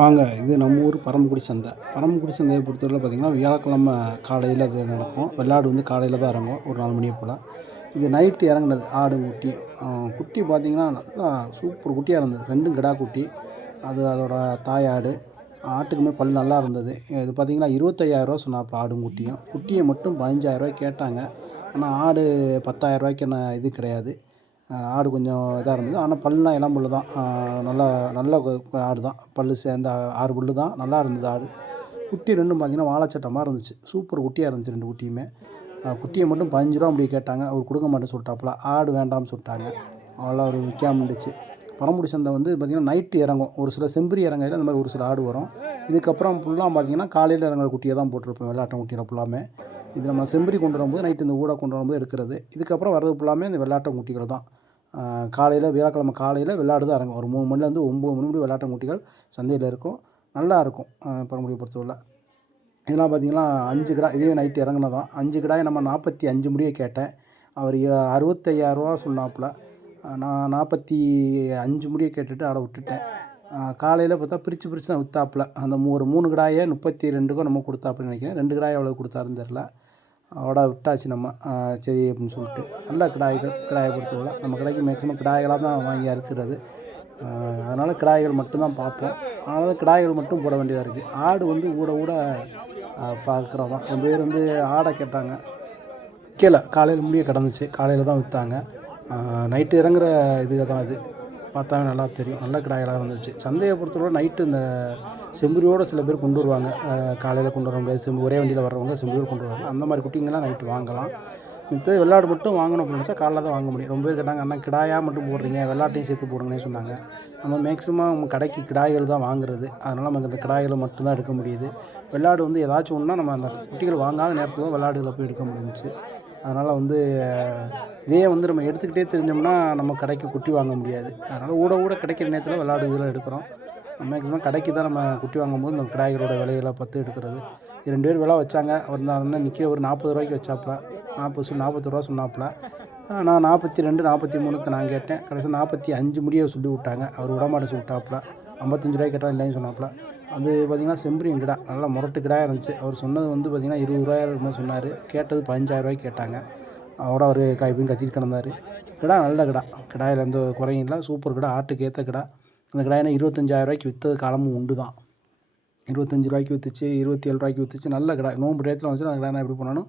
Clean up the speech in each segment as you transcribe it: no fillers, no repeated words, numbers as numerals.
வாங்க, இது நம்ம ஊர் பரமக்குடி சந்தை. பரமக்குடி சந்தையை பொறுத்தவரையில பார்த்திங்கன்னா, வியாழக்கிழமை காலையில் அது நடக்கும். வெள்ளாடு வந்து காலையில் தான் இறங்கும், ஒரு 4 மணியை போல். இது நைட்டு இறங்குனது ஆடு குட்டி. குட்டி பார்த்திங்கன்னா நல்லா சூப்பர் குட்டியாக இருந்தது. 2ம் கிடா குட்டி. அது அதோட தாய் ஆடு. ஆட்டுக்குமே பல் நல்லா இருந்தது. இது பார்த்திங்கன்னா 25,000 சொன்னாப்புல ஆடும் குட்டியும். குட்டியை மட்டும் 15,000 கேட்டாங்க. ஆனால் ஆடு 10,000 இது கிடையாது. ஆடு கொஞ்சம் இதாக இருந்தது. ஆனால் பல்லுலாம் இளம் பல்லு தான். நல்லா நல்ல ஆடு தான். பல்லு சேர்ந்த 6 பல்லு தான். நல்லா இருந்தது ஆடு. குட்டி 2ம் பார்த்திங்கன்னா வாழைச்சட்டை மாதிரி இருந்துச்சு. சூப்பர் குட்டியாக இருந்துச்சு 2 குட்டியுமே. குட்டியை மட்டும் ரூ. 15 அப்படி கேட்டாங்க. அவர் கொடுக்க மாட்டேன்னு சொல்லிட்டாப்புல. ஆடு வேண்டாம்னு சொல்லிட்டாங்க. அவ்வளோ அவர் விற்காம இருந்துச்சு. பரமக்குடி சந்தை வந்து பார்த்திங்கன்னா நைட்டு இறங்கும். ஒரு சில செம்பரி இறங்கையில் அந்த மாதிரி ஒரு சில ஆடு வரும். இதுக்கப்புறம் ஃபுல்லாக பார்த்திங்கன்னா காலையில் இறங்குற குட்டியை தான் போட்டிருப்போம். வெள்ளாட்டம் குட்டியில் ஃபுல்லாமே. இது நம்ம செம்பரி கொண்டு வரும்போது நைட்டு இந்த ஊட கொண்டு வரும்போது எடுக்கிறது. இதுக்கப்புறம் வர்றது ஃபுல்லாமே இந்த வெள்ளாட்டம் குட்டிகள் தான். காலையில் வியாழக்கிழமை காலையில் வெள்ளாடு தான் இறங்கும். ஒரு 3 மணிலேருந்து 9 மணி முடிய வெள்ளாட்டம் குட்டிகள் சந்தையில் இருக்கும். நல்லாயிருக்கும் பரமக்குடியை பொறுத்தவரை. இதெல்லாம் பார்த்திங்கன்னா 5 கிடா. இதே நைட்டு இறங்குனதான் 5 கிடாயை நம்ம 45 முடிய கேட்டேன். அவர் ரூ. 65,000 சொன்னாப்புல. நான் 45 முடிய கேட்டுட்டு ஆட விட்டுட்டேன். காலையில் பார்த்தா பிரித்து தான் விற்றாப்புல. அந்த ஒரு 3 கிடாயை 32க்கோ நம்ம கொடுத்தாப்புன்னு நினைக்கிறேன். 2 கிடாயை எவ்வளோ கொடுத்தாருன்னு தெரில. அதோட விட்டாச்சு நம்ம. சரி அப்படின்னு சொல்லிட்டு. நல்ல கிடாயை பொறுத்தவரை நம்ம கடைக்கு மேக்ஸிமம் கிடாய்களாக தான் வாங்கி அறுக்கிறது. அதனால் கிடாய்கள் மட்டும்தான் பார்ப்போம். அதனால தான் கிடாய்கள் மட்டும் போட வேண்டியதாக இருக்குது. ஆடு வந்து ஊட பார்க்குறது தான். ரொம்ப பேர் வந்து ஆடை கேட்டாங்க. விற்கல. காலையில் முடிய கிடந்துச்சு. காலையில் தான் விற்றாங்க. நைட்டு இறங்குற இதுக தான் இது. பார்த்தாவே நல்லா தெரியும். நல்ல கிடாய்களாக இருந்துச்சு. சந்தையை பொறுத்தவரை நைட்டு இந்த செம்பரியோடு சில பேர் கொண்டு வருவாங்க. காலையில் கொண்டு வர முடியாது. ஒரே வண்டியில் வர்றவங்க செம்பரியோடு கொண்டு வருவாங்க. அந்த மாதிரி குட்டிங்கெல்லாம் நைட்டு வாங்கலாம். மித்தது வெள்ளாடு மட்டும் வாங்கணும் அப்படின்னு நினச்சா காலைல தான் வாங்க முடியும். ரொம்ப பேர் கேட்டாங்க, அண்ணா கிடாயாக மட்டும் போடுறீங்க, வெள்ளாட்டையும் சேர்த்து போடுங்கன்னே சொன்னாங்க. நம்ம மேக்ஸிமம் கடைக்கு கிடாய்கள் தான் வாங்குறது. அதனால் நமக்கு அந்த கிடாய்களை மட்டும்தான் எடுக்க முடியுது. வெள்ளாடு வந்து ஏதாச்சும் ஒன்றுனா நம்ம அந்த குட்டிகள் வாங்காத நேரத்தில் தான் வெள்ளாடுகளை போய் எடுக்க முடிஞ்சிச்சு. அதனால் வந்து இதே வந்து நம்ம எடுத்துக்கிட்டே தெரிஞ்சோம்னா நம்ம கடைக்கு குட்டி வாங்க முடியாது. அதனால் ஊட கிடைக்கிற நேரத்தில் வெள்ளாடு இதெல்லாம் எடுக்கிறோம். மேக்ஸிமம் கடைக்கு தான் நம்ம குட்டி வாங்கும்போது இந்த கிடாய்களோட விலைகளை பார்த்து எடுக்கிறது. 2 பேர் விலை வச்சாங்க. அவர் அண்ணன் நிற்கிற ஒரு 40 ரூபாய்க்கு வச்சாப்புல. 41 சொன்னாப்புல. நான் 42, 43க்கு நான் கேட்டேன். கடைசியில் 45 முடிய சொல்லி விட்டாங்க. அவர் விடமாட்டேன்னு சொல்லிட்டாப்புல. 55 கேட்டால் இல்லைன்னு சொன்னாப்புல. அது பார்த்திங்கன்னா செம்பரியும் கிடா. நல்லா முரட்டு கிடாயாக இருந்துச்சு. அவர் சொன்னது வந்து பார்த்திங்கன்னா 20,000 சொன்னார். கேட்டது 15,000 கேட்டாங்க. அவரோட அவர் கைப்பையும் கத்திட்டு கிடந்தார். கிடா நல்ல கிடா. கிடாயில் எந்த குறையும் இல்லை. சூப்பர் கிடா. ஆட்டுக்கு ஏற்ற கிடா. அந்த கிடாயினா 25,000 விற்றது காலமும் உண்டு தான். 25 விற்றுச்சு, 27 விற்றுச்சு. நல்ல கிடா. நோம்பு டயத்தில் வந்துச்சு. அந்த கிடா எப்படி போனாலும்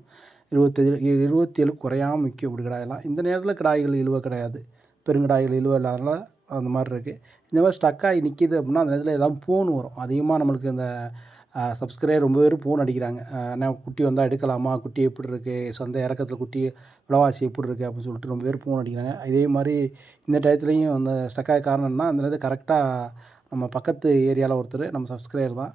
27 குறையாமல் விற்கும் இப்படி கிடாயெல்லாம். இந்த நேரத்தில் கிடாய்கள் இழுவை கிடையாது. பெருங்கிடாய்கள் இழுவை இல்லாதனால அந்த மாதிரி இருக்குது. இந்த மாதிரி ஸ்டக்காகி நிற்கிது அப்படின்னா அந்த நேரத்தில் ஏதாவது ஃபோன் வரும். அதிகமாக நம்மளுக்கு இந்த சப்ஸ்கிரைபர் ரொம்ப பேர் ஃபோன் அடிக்கிறாங்க. அண்ணா குட்டி வந்தால் எடுக்கலாமா, குட்டி எப்படி இருக்குது, சொந்த இறக்கத்தில் குட்டி விலைவாசி எப்படி இருக்குது அப்படின்னு சொல்லிட்டு ரொம்ப பேர் ஃபோன் அடிக்கிறாங்க. இதே மாதிரி இந்த டயத்துலையும் அந்த ஸ்டக்காக காரணம்னா அந்த நேரத்தில் கரெக்டாக நம்ம பக்கத்து ஏரியாவில் ஒருத்தர் நம்ம சப்ஸ்கிரைபர் தான்.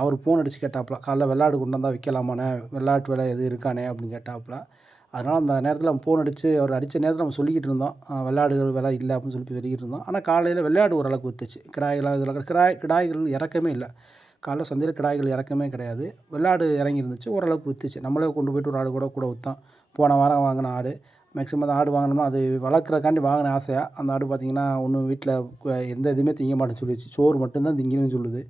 அவர் ஃபோன் அடித்து கேட்டாப்புல, காலைல வெள்ளாடு கொண்டு வந்தால் விற்கலாமாண்ணே, வெள்ளாட்டு விலை எது இருக்கானே அப்படின்னு கேட்டாப்புல. அதனால் அந்த நேரத்தில் நம்ம ஃபோன் அடித்து அவர் அடித்த நேரத்தில் நம்ம சொல்லிக்கிட்டு இருந்தோம். வெள்ளாடுகள் விலை இல்லை அப்படின்னு சொல்லி சொல்லிக்கிட்டு இருந்தோம். ஆனால் காலையில் வெள்ளாடு ஓரளவுக்கு விற்றுச்சு. கிடாய்களாக இதில் கிடாய்கள் இறக்கமே இல்லை. காலைல சந்தையில் கிடாய்கள் இறக்கமே கிடையாது. வெள்ளாடு இறங்கிருந்துச்சு. ஓரளவுக்கு விற்றுச்சு. நம்மளே கொண்டு போய்ட்டு ஒரு ஆடு கூட விற்றோம். போன வாரம் வாங்கின ஆடு. மேக்ஸிமம் அந்த ஆடு வாங்கினோம்னா அது வளர்க்குறக்காண்டி வாங்கின ஆசையாக அந்த ஆடு பார்த்திங்கன்னா ஒன்றும் வீட்டில் எந்த இதுவுமே திங்க மாட்டேன்னு சொல்லிடுச்சு. சோறு மட்டும்தான் திங்கணும்னு சொல்லுது.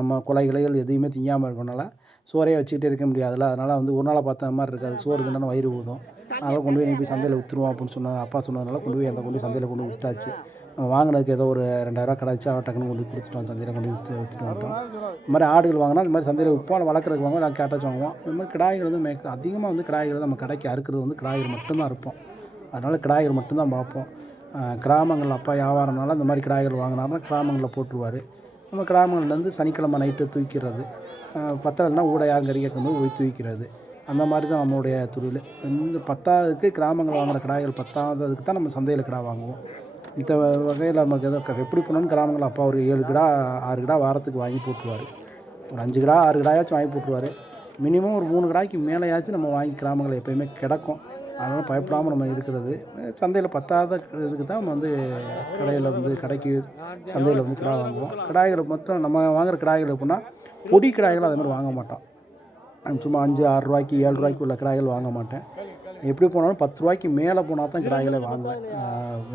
நம்ம குலைகள் எதையுமே திங்காமல் இருக்கனால சோறையே வச்சுக்கிட்டே இருக்க முடியாதுல்ல. அதனால் வந்து ஒரு நாளாக பார்த்த மாதிரி இருக்காது. சோறு தின்னா வயிறு ஊதும். அதனால் கொண்டு போய் நீ போய் சந்தையில் விற்றுருவோம் அப்படின்னு அப்பா சொன்னதுனால கொண்டு போய் சந்தையில் கொண்டு விற்றாச்சு. வாங்கினதுக்கு ஏதோ ஒரு 2,000 கிடச்சி டக்குன்னு கொண்டு விற்றுட்டோம். சந்தையில் கொண்டு விற்றுட்டு வந்துட்டோம். இந்த மாதிரி ஆடுகள் வாங்கினா இந்த மாதிரி சந்தையில் விற்போம். வளர்க்குறதுக்கு வாங்குவோம். நான் கேட்டாச்சும் வாங்குவோம். இது மாதிரி கிடாய்கள் வந்து அதிகமாக வந்து கிடாய்கள் நம்ம கடைக்கு அறுக்கிறது வந்து கிடாய்கள் மட்டும்தான் இருப்போம். அதனால் கிடாய்கள் மட்டும்தான் பார்ப்போம். கிராமங்கள் அப்பா வியாபாரம்னால இந்த மாதிரி கிடாய்கள் வாங்கினாருன்னா கிராமங்களில் போட்டுருவார். நம்ம கிராமங்கள்லேருந்து சனிக்கிழமை நைட்டு தூக்கிடுறது. பத்தலைன்னா ஊட யாரும் கறி கேட்கும்போது போய் தூக்கிக்கிறது. அந்த மாதிரி தான் நம்மளுடைய தொழில். இந்த 10வதுக்கு கிராமங்கள் வாங்குகிற கிடாய்கள் 10வதுக்கு தான் நம்ம சந்தையில் கிடா வாங்குவோம். இந்த வகையில் நமக்கு எப்படி போனாலும் கிராமங்கள் அப்பா ஒரு 7 கிடா 6 கிடா வாரத்துக்கு வாங்கி போட்டுருவார். ஒரு 5 கிடா 6 கிடாயாச்சும் வாங்கி போட்டுருவார். மினிமம் ஒரு 3 கிடாய்க்கு மேலேயாச்சும் நம்ம வாங்கி கிராமங்களில் எப்போயுமே கிடக்கும். அதனால் பயப்படாமல் நம்ம இருக்கிறது. சந்தையில் 10வது இதுக்கு தான் நம்ம வந்து கடைக்கு சந்தையில் வந்து கிடா வாங்குவோம். கிடாய்களை மொத்தம் நம்ம வாங்குகிற கிடாய்கள் எப்படின்னா பொடி கிடாய்கள் அது மாதிரி வாங்க மாட்டோம். சும்மா 5, 6 ரூபாய்க்கு 7 ரூபாய்க்கு உள்ள கிடாய்கள் வாங்க மாட்டேன். எப்படி போனாலும் 10 ரூபாய்க்கு மேலே போனால் தான் கிடாய்களே வாங்குவேன்.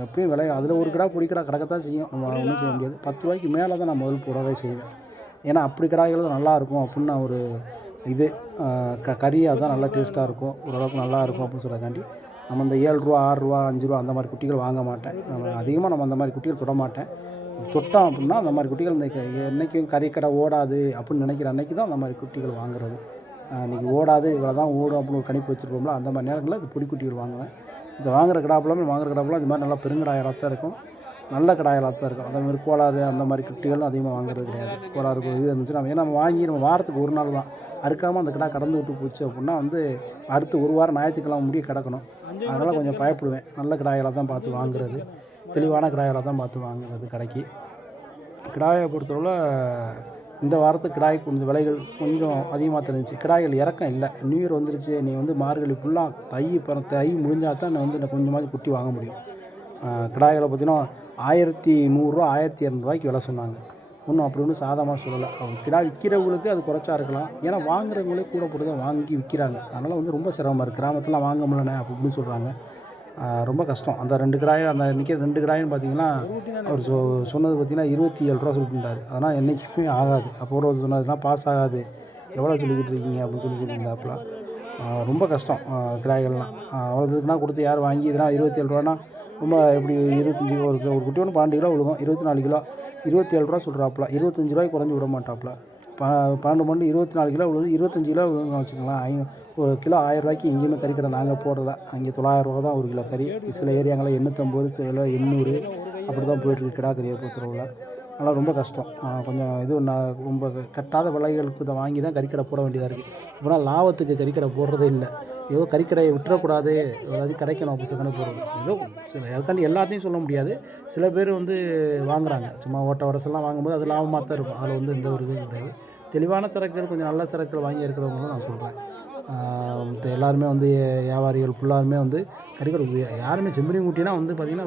எப்படியும் விலை அதில் ஒரு கிடா பொடி கிடா கிடக்கத்தான் செய்யும், நம்ம ஒன்றும் செய்ய முடியாது. 10 ரூபாய்க்கு மேலே தான் நான் முதல் போடவே செய்வேன். ஏன்னா அப்படி கிடாய்கள் தான் நல்லாயிருக்கும் அப்படின்னு நான் ஒரு இது கறி அதுதான் நல்லா டேஸ்ட்டாக இருக்கும், ஓரளவுக்கு நல்லாயிருக்கும் அப்படின்னு சொல்கிறக்காண்டி நம்ம இந்த 7 ரூபா 6 ரூபா 5 ரூபா அந்த மாதிரி குட்டிகள் வாங்க மாட்டேன். அதிகமாக நம்ம அந்த மாதிரி குட்டிகள் தொட மாட்டேன். தொட்டோம் அப்படின்னா அந்த மாதிரி குட்டிகள் இந்த என்றைக்கும் கறிக்கடை ஓடாது அப்படின்னு நினைக்கிற அன்றைக்கி தான் அந்த மாதிரி குட்டிகள் வாங்குறது. இன்றைக்கி ஓடாது இவ்வளோ தான் ஓடும் அப்படின்னு ஒரு கணிப்பு வச்சுருப்போம்ல, அந்த மாதிரி நேரங்களில் இந்த பொடி குட்டிகள் வாங்குவேன். இந்த வாங்குகிற கிடாப்பெல்லாம் இது மாதிரி நல்லா பெருங்கடாயலாக தான் இருக்கும், நல்ல கடாயலாக தான் இருக்கும். அந்த மாதிரி கோளாறு அந்த மாதிரி குட்டிகளும் அதிகமாக வாங்குறது கிடையாது. கோளாறு இது இருந்துச்சுன்னா ஏன்னா நம்ம வாங்கி நம்ம வாரத்துக்கு ஒரு நாள் தான் அறுக்காமல் அந்த கிடா கடந்து விட்டு போச்சு அப்படின்னா அடுத்து ஒரு வாரம் ஞாயிற்றுக்கிழமை முடிய கிடக்கணும். அதனால் கொஞ்சம் பயப்படுவேன். நல்ல கிடாய்களாக தான் பார்த்து வாங்குறது, தெளிவான கிடாய்களாக தான் பார்த்து வாங்குறது கடைக்கு. கிடாயை பொறுத்தளவில் இந்த வாரத்துக்கு கிடாய் கொஞ்சம் விலைகள் கொஞ்சம் அதிகமாக தெரிஞ்சிச்சு. கிடாய்கள் இறக்கம் இல்லை. நியூ இயர் வந்துருச்சு, நீ மார்கழி ஃபுல்லாக தை முடிஞ்சால் தான் நான் கொஞ்சமாவது குட்டி வாங்க முடியும். கிடாய்களை பார்த்தீங்கன்னா 1100 1200 விலை சொன்னாங்க. ஒன்றும் அப்படி ஒன்றும் சாதமாக சொல்லலை. கிடா விற்கிறவங்களுக்கு அது குறைச்சா இருக்கலாம், ஏன்னா வாங்குறவங்களே கூட போட்டு தான் வாங்கி விற்கிறாங்க. அதனால் ரொம்ப சிரமமாக இருக்குது. கிராமத்தில் வாங்க முடியலண்ணே அப்படின்னு சொல்கிறாங்க. ரொம்ப கஷ்டம். அந்த 2 கிடாய் அந்த நிற்கிற 2 கிடாயின்னு பார்த்தீங்கன்னா அவர் சொன்னது பார்த்தீங்கன்னா 27 ரூபா சொல்லிட்டுருந்தார். அதனால் என்றைக்குமே ஆகாது. அப்போ ஒரு சொன்னதுன்னா பாஸ் ஆகாது, எவ்வளோ சொல்லிக்கிட்டு இருக்கீங்க அப்படின்னு சொல்லியிருந்தாப்புல. ரொம்ப கஷ்டம் கிடாய்கள்லாம். அவ்வளோ இதுக்குன்னா கொடுத்து யார் வாங்கி இதெல்லாம் 27 ரூபான்னா ரொம்ப எப்படி 25 ஒரு குட்டி ஒன்று 12 கிலோ விழுகும், 24 கிலோ 27 ரூபா சொல்கிறாப்புல. 25 ரூபாய்க்கு குறைஞ்சி விட மாட்டாப்புல. 12 மணி 24 கிலோ விழுது, 25 கிலோ விழுதுன்னு வச்சுக்கலாம். ஒரு கிலோ 1000 ரூபாய்க்கு எங்கேயுமே கறிக்கடை நாங்கள் போடுறதா. அங்கே 900 ரூபா தான் ஒரு கிலோ கறி. சில ஏரியாங்களில் 850, சில 800 அப்படி தான் போயிட்டுருக்கு கிடா கறியை பொறுத்தளவில். அதனால் ரொம்ப கஷ்டம். கொஞ்சம் ரொம்ப கட்டாத விலைகளுக்கு இதை வாங்கி தான் கறிக்கடை போட வேண்டியதாக இருக்குது. இப்போலாம் லாபத்துக்கு கறிக்கடை போடுறதே இல்லை. ஏதோ கறிக்கடையை விட்டுறக்கூடாது, ஏதாவது கிடைக்கணும் அப்படி சொல்லி போடுறது. ஏதோ சில அதுக்காண்டி எல்லாத்தையும் சொல்ல முடியாது. சில பேர் வாங்குகிறாங்க, சும்மா ஓட்ட உடசெல்லாம் வாங்கும்போது அது லாபமாக தான் இருக்கும். அதில் எந்த ஒரு இதுவும் கிடையாது. தெளிவான சரக்குகள் கொஞ்சம் நல்ல சரக்குகள் வாங்கி இருக்கிறவங்களும் நான் சொல்கிறேன். எல்லாருமே வியாபாரிகள் ஃபுல்லாருமே கறிக்கடை யாருமே செம்பரி குட்டினா பார்த்திங்கன்னா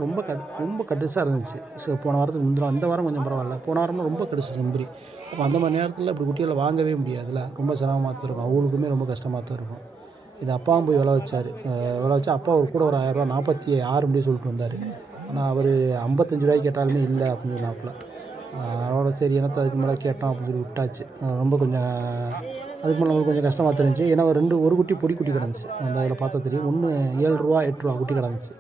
ரொம்ப கடுசாக இருந்துச்சு. போன வாரத்துக்கு முந்தின இந்த வாரம் கொஞ்சம் பரவாயில்ல, போன வாரம்லாம் ரொம்ப கடுசு செம்பரி. அப்போ அந்த மாதிரி நேரத்தில் இப்படி குட்டிகளை வாங்கவே முடியாதுல்ல, ரொம்ப சிரமமாக தான் இருக்கும். அவங்களுக்குமே ரொம்ப கஷ்டமாக தான் இருக்கும். இது அப்பாவும் போய் விலை வச்சார். விலை வச்சா அப்பா கூட ஒரு 1000 ரூபா 46 முடிய சொல்லிட்டு வந்தார். ஆனால் அவர் 55 ரூபாய்க்கு கேட்டாலுமே இல்லை அப்படின்னு சொன்னாப்புல. அதோட சரி என்னத்தை அதுக்கு மேலே கேட்டோம் அப்படின்னு சொல்லி விட்டாச்சு. ரொம்ப கொஞ்சம் அதுக்கு மேலே நம்மளுக்கு கொஞ்சம் கஷ்டமாக தெரிஞ்சிச்சு. ஏன்னா ஒரு குட்டி பொடி குட்டி கிடந்துச்சு. அதில் பார்த்தா தெரியும். ஒன்று 7 ரூபா 8 ரூபா குட்டி கிடந்துச்சு.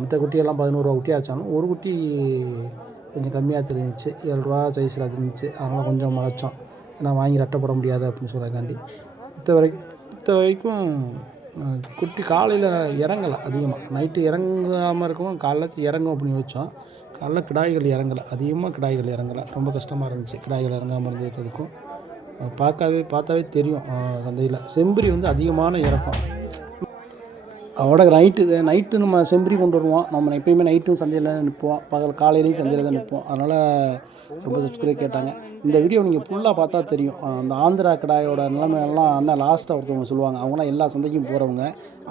மற்ற குட்டியெல்லாம் 11 ரூபா குட்டியாக வச்சாலும் ஒரு குட்டி கொஞ்சம் கம்மியாக தெரிஞ்சிச்சு. 7 ரூபா சைஸில் தெரிஞ்சிச்சு. அதனால் கொஞ்சம் மலைச்சோம். ஏன்னா வாங்கி ரெட்டப்பட முடியாது அப்படின்னு சொல்கிறக்காண்டி. மற்ற வரைக்கும் குட்டி காலையில் இறங்கலை அதிகமாக. நைட்டு இறங்காமல் இருக்கும், காலைல இறங்கும் அப்படின்னு வச்சோம். காலைல கிடாய்கள் இறங்கலை, அதிகமாக கிடாய்கள் இறங்கலை. ரொம்ப கஷ்டமாக இருந்துச்சு கிடாய்கள் இறங்காமல் இருந்ததுக்கும். பார்த்தாவே தெரியும். சந்தையில் செம்பரி அதிகமான இறக்கம். அதோட நைட்டு நம்ம செம்பரி கொண்டு வருவோம். நம்ம எப்பயுமே நைட்டும் சந்தையில் நிற்போம், காலையிலையும் சந்தையில் தான் நிற்போம். அதனால் ரொம்ப சப்ஸ்கிரைப் கேட்டாங்க. இந்த வீடியோ நீங்கள் ஃபுல்லாக பார்த்தா தெரியும். அந்த ஆந்திரா கடாயோட நிலைமையெல்லாம் அண்ணன் லாஸ்ட்டாக ஒருத்தவங்க சொல்லுவாங்க. அவங்களாம் எல்லா சந்தைக்கும் போகிறவங்க,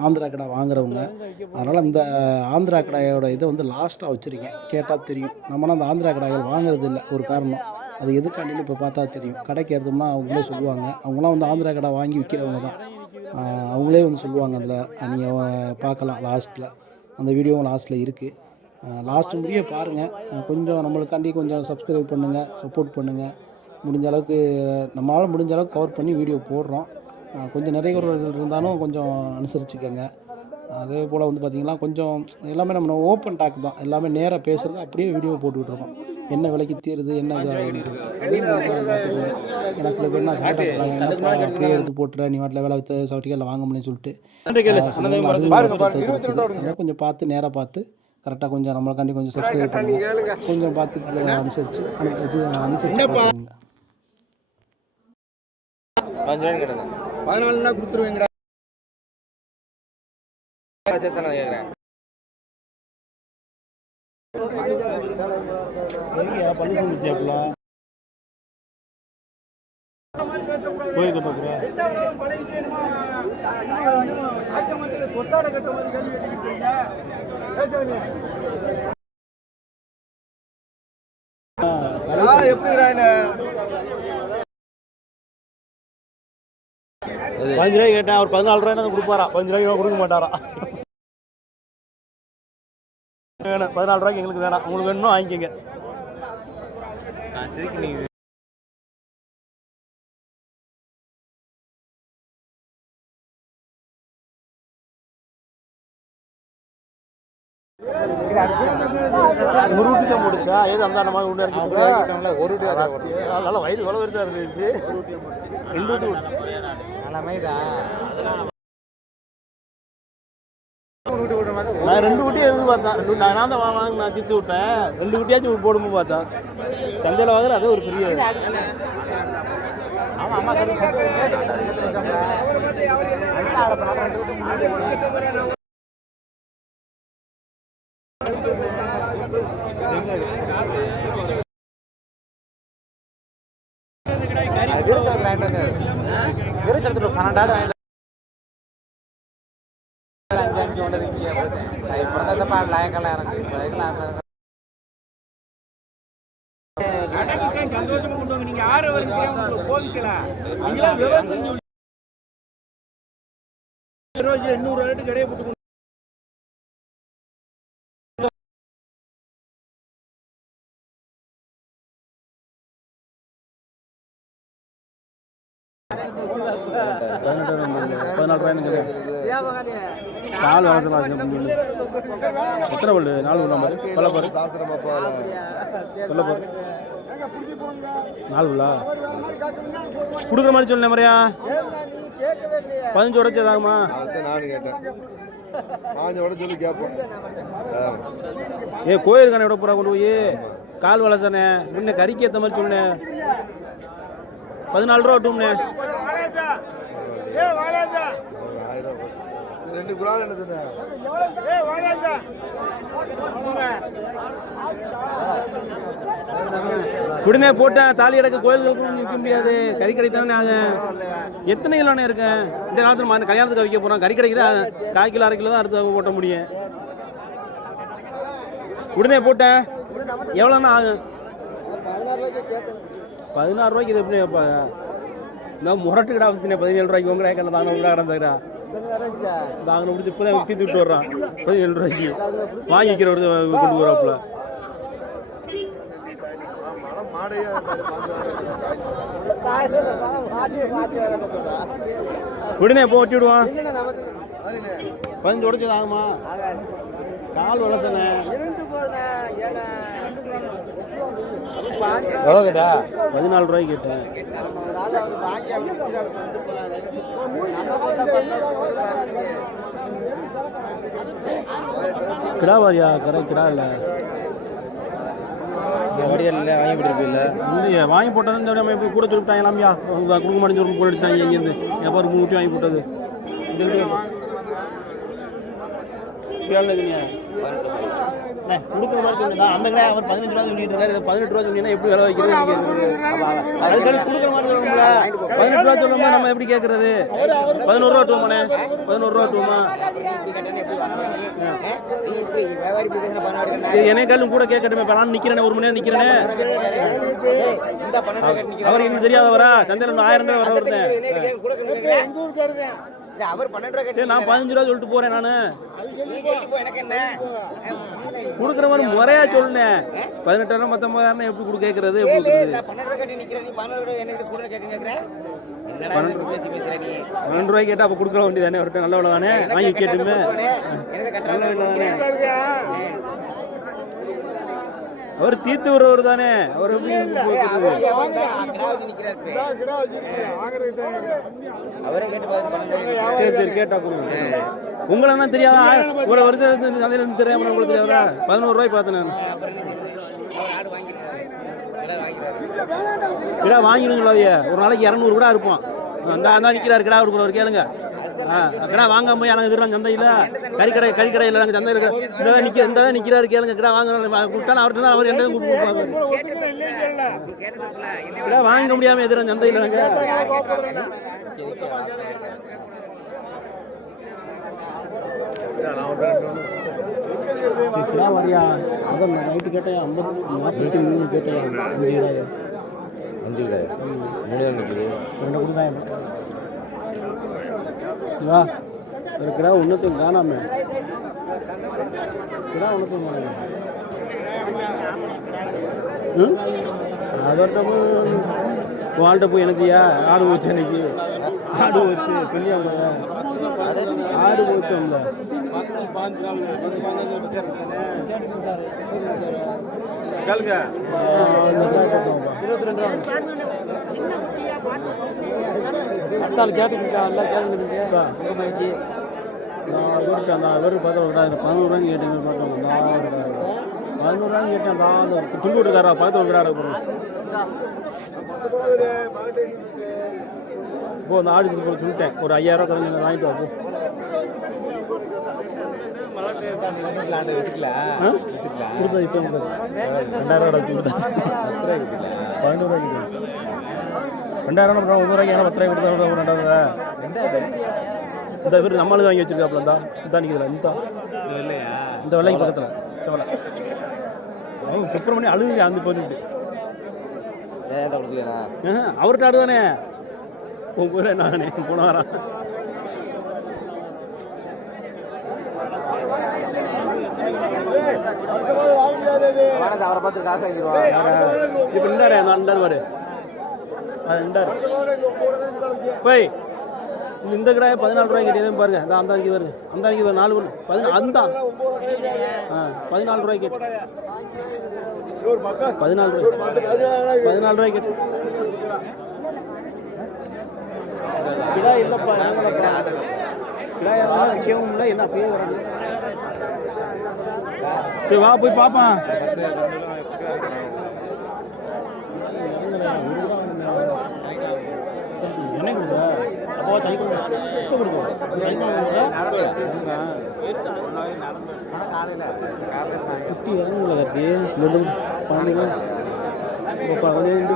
ஆந்திரா கடை வாங்குறவங்க. அதனால் இந்த ஆந்திரா கடாயோட இதை லாஸ்ட்டாக வச்சுருக்கேன், கேட்டால் தெரியும். நம்மளாம் அந்த ஆந்திரா கடாய்கள் வாங்குறது இல்லை, ஒரு காரணம். அது எதுக்காண்டின்னு இப்போ பார்த்தா தெரியும். கடைக்கு எடுத்தோம்னா அவங்களே சொல்லுவாங்க. அவங்களாம் ஆந்திரா கடை வாங்கி விற்கிறவங்க தான். அவங்களே சொல்லுவாங்க. அதில் நீங்கள் பார்க்கலாம் லாஸ்ட்டில். அந்த வீடியோவும் லாஸ்ட்டில் இருக்குது. லாஸ்ட்டு முடிய பாருங்கள். கொஞ்சம் நம்மளுக்காண்டி கொஞ்சம் சப்ஸ்கிரைப் பண்ணுங்கள், சப்போர்ட் பண்ணுங்கள். நம்மளால் முடிஞ்ச அளவுக்கு கவர் பண்ணி வீடியோ போடுறோம். கொஞ்சம் நிறைய குறைகள் இருந்தாலும் கொஞ்சம் அனுசரிச்சுக்கோங்க. அதே போல் பார்த்திங்கன்னா கொஞ்சம் எல்லாமே நம்ம ஓப்பன் டாக் தான். எல்லாமே நேராக பேசுகிறது அப்படியே வீடியோ போட்டுக்கிட்டுருக்கோம். என்ன விலைக்கு தீருது, என்ன ஏன்னா சில பேர் நான் சண்டை அப்படியே எடுத்து போட்டுறேன், நீ வாட்டில் வேலை வைத்த சவுட்டிகளில் வாங்க முடியும்னு சொல்லிட்டு கொஞ்சம் பார்த்து நேராக பார்த்து கரெக்டாக கொஞ்சம் நம்மளுக்காண்டி கொஞ்சம் சப்ஸ்கிரைப் பண்ணுங்க. கொஞ்சம் பார்த்து அனுசரித்து பார்த்துங்க. 14 கொடுத்துருவீங்கடா. பள்ளி செஞ்சிச்சியாப்பெல்லாம் 15 ரூபாய் கேட்டேன், அவர் 14 ரூபாய் கொடுப்பாரா? 15 ரூபாய்க்கு கொடுக்க மாட்டாரா? வேணும் 14 ரூபாய்க்கு எங்களுக்கு வேணாம், உங்களுக்கு வேணும்னு வாங்கிக்கோங்க. சரிக்கு நீங்கள் ஒரு ஊட்டி தான் முடிச்சா ஏது அந்த மாதிரி ஒன்று இருக்கு. ஒரு ஊட்டி நல்லா வயிறு வள வருதா இருந்துச்சு. 2 ஊட்டி நான் 2 ஊட்டியே எதிர்பார்த்தேன். நான் தான் வாங்க நான் திட்டு விட்டேன். 2 ஊட்டியாச்சும் போடும்போது பார்த்தேன் சந்தையில் வாங்குற அது ஒரு பெரிய சந்தோஷமா கொண்டு வாங்க. நீங்க 6 வரைக்கும் கோவிக்கலாம். 800 ரேட்டு கடையை போட்டு கால் வாசலாம் எத்தனை பல்லு? 4 நம்பர் பல்ல பாரு, பல்ல பாரு 4 பல்லா கொடுக்குற மாதிரி சொன்ன மாதிரியா? 15 உடச்சதாகுமா? கோயிலுக்கான விட போறா கொண்டு போய் கால் வளசானே முன்ன கறிக்கு ஏற்ற மாதிரி சொன்னேன். 14 ரூபா விட்டும்னே. உடனே போட்டேன் தாலி அடக்க கோயிலுக்கு நிற்க முடியாது. கறி கடை தானே ஆகும். எத்தனை கிலோண்ணே இருக்கேன் இந்த காலத்துல? கல்யாணத்துக்கு வைக்க போறோம். கறி கடைக்கு தான் 1/4 கிலோ 1/2 கிலோ தான் அடுத்து போட்ட முடியும். உடனே போட்டேன். எவ்வளோண்ணா ஆகும்? 16 ரூபாய்க்கு இது எப்படி வைப்பா? நான் முரட்டு கடை வச்சுனேன் 17 ரூபாய்க்கு. உங்க கடையில் தாங்க உங்க கடந்தா தாங்க முடிச்சு இப்போதான் விட்டு விட்டு வர்றான். 17 ரூபாய்க்கு வாங்கிக்கிற கொண்டு வராப்புல. உடனே போ ஒட்டி விடுவான். 15 உடச்சது ஆகுமா? கால் வளசனே எவ்வளோ கேட்டா? 14 ரூபாய்க்கு கேட்டேன். கிடா வாரியா? கரை கிடா இல்லை வாங்கி போட்டது எப்படி கூட சொல்லிட்டாங்க எல்லாமையா கொடுக்க மாட்டேன்னு சொல்லி கூட அடிச்சாங்க. இங்கேருந்து எப்போ 3 ஊட்டி வாங்கி போட்டது கொடுக்குற மாதிரி சொன்னா அந்த கடை அவர் 15 ரூபா சொல்லிட்டு இருக்காரு. 18 ரூபா சொன்னீங்கன்னா எப்படி விலை வைக்கிறது? அதுக்காக கொடுக்குற மாதிரி சொல்லுங்களா? 18 ரூபா சொல்லுமா நம்ம எப்படி கேட்கறது? 11 ரூபா டூமாண்ணே, 11 ரூபா டூமா. என்னைய காலும் கூட கேட்கட்டுமே. இப்போ நான் நிற்கிறேனே, 1 மணி நேரம் நிற்கிறேனே. அவர் எனக்கு தெரியாதவரா? சந்தையில் 1000 ரூபா வர ஒருத்தன். அவர் 12 ரூபா நான் 15 ரூபா சொல்லிட்டு போறேன். நானு கொடுக்குற மாதிரி முறையா சொல்லுனேன். 18,000 19,000 எப்படி கொடு கேட்கறது? 12 ரூபாய்க்கு கேட்டா அப்ப கொடுக்க வேண்டியதானே? அவர்கிட்ட நல்ல தானே வாங்கி கேட்டுமே. அவர் தீர்த்து விடுறவர் தானே. அவர் சரி சரி கேட்டா உங்களை என்ன தெரியாதா? உங்களை வருஷம் சந்தையில தெரியாம உங்களுக்கு தெரியாதா? 11 ரூபாய்க்கு பார்த்தேன் கிடா வாங்கிடும் சொல்லாதிய. ஒரு நாளைக்கு 200 கூட இருப்போம். அந்த நிற்கிறாரு கிடா கொடுக்குறவர் கேளுங்க. கிடா வாங்காம போய் எனக்கு இருக்கிறாங்க சந்தையில். கறிக்கடை இல்லை நாங்கள் சந்தையில் இந்த தான் நிற்கிறாரு கேளுங்க. கிடா வாங்க கொடுத்தா அவர்கிட்ட தான் அவர் என்ன கொடுப்பாங்க. கிடா வாங்க முடியாமல் எதிராக சந்தையில் நாங்கள் கிடா வரியா? அதான் நைட்டு கேட்டேன் 53 கேட்டேன். 5 கிடையாது 3 தான் நிற்குது. 2 கொடுங்க. வா ஒரு கிடா ஒன்றுத்தையும் காணாம கிடா ஒன்றுத்தையும் காணாம அவர்கிட்ட போய் வாழ்கிட்ட போய் என்னச்சியா ஆடு போச்சு அன்னைக்கு ஆடு போச்சு சொல்லியா ஆடு போச்சு அந்த கேளுங்க 22 அடுத்தாள் கேட்டுக்கிட்டா எல்லாம் கேளுங்க நான் வெறும் 11 கேட்டீங்க பார்த்தோம் 11 கேட்டேன் அந்த துள்ளூர் இருக்காரா பார்த்து ஒரு கிடாட போகிறோம் இப்போ அந்த ஆடு போல சொல்லிட்டேன் ஒரு 5000 தரஞ்சு வாங்கிட்டு வா கொடுத்தா இப்போ 2000 அடைச்சு கொடுத்தாச்சு 11 2000 100 ஏன்னா 10 கொடுத்தா 2000 இந்த பேர் நம்மளும் வாங்கி வச்சிருக்காப்புல இந்த நிற்கிறா இந்த வெள்ளைக்கு பக்கத்தில் சோலை அவன் சுப்பிரமணி அழுகு அந்த போயிட்டு அவர்கிட்ட ஆடு தானே உன் கூட நானே போன வாரம் அவரை பார்த்து காசு வாங்கிடுவான் இப்போ இண்டாரு அந்த பாரு போய் இந்த கடாயை 14 ரூபாய்க்கு கேட்டேன் பாருங்க அந்த அன்னைக்கு வருது அந்த அன்னைக்கு 4 அந்த 14 ரூபாய்க்கு கேட்டு 14 ரூபாய்க்கு கேட்டு கிடா இல்லப்பா கிடா விற்கவும் இல்லை என்ன பேர் வராது சரி வா போய் பார்ப்பேன் என்ன கொடுங்க அப்போ தனி கொடுங்க குட்டி இறங்குல கத்தி பாண்டிங்க இப்போ கொஞ்சம் இந்த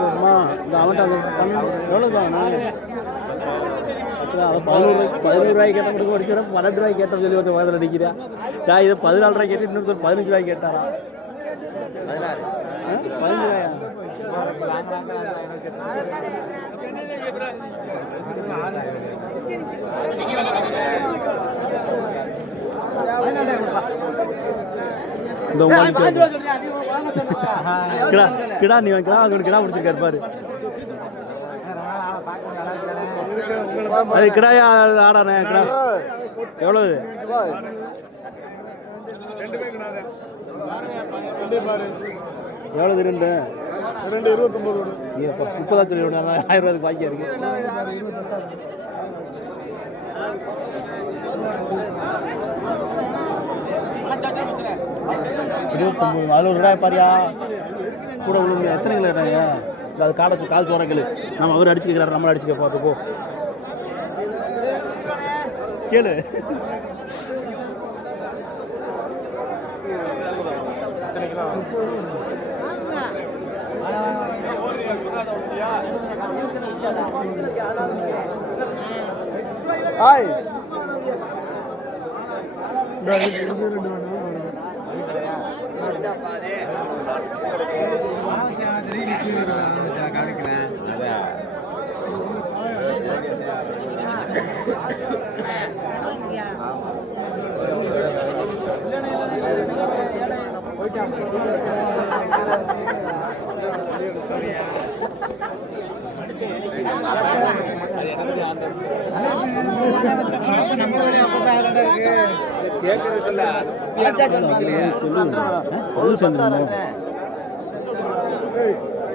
அவன்கிட்ட எவ்வளோ தான் 11 ரூபாய்க்கு கேட்ட கொடுக்க படிச்சா 12 ரூபாய்க்கு கேட்ட சொல்லி ஒருத்தர் வாதில் அடிக்கிறா நான் இதை 14 ரூபாய்க்கு கேட்டு இன்னொருத்தர் 15 ரூபாய்க்கு கேட்டாரா 15 ரூபாயா இந்த கிடா நீ கிடா அவங்க கிடா முடிச்சிருக்காரு பாரு அது கிடாயா ஆடானே கிடா எவ்வளவு எவ்வளவு 2 29 30 சொல்லி 1000 ரூபாய்க்கு பாக்கி இருக்கு 29 ரூபாய் பாரியா கூட விழுந்து எத்தனை கிலோ கேட்டாங்க அது கால் சோறக்கல் நம்ம அவர் அடிச்சுக்கிறாரு நம்மளை அடிச்சுக்க பார்த்து போ கேளு ஹாய்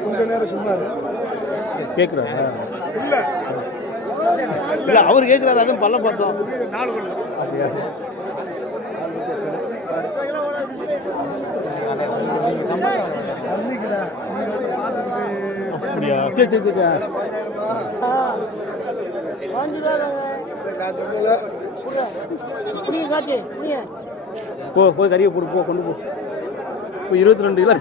கொஞ்ச நேரம் சும்மா கேட்குறாரு இல்ல அவர் கேட்குறாரு அதுவும் பல்ல பார்த்தோம் அப்படியா சரி சரி சரி போய் கறியை போட்டு கொண்டு போ இப்போ 22 கிலோ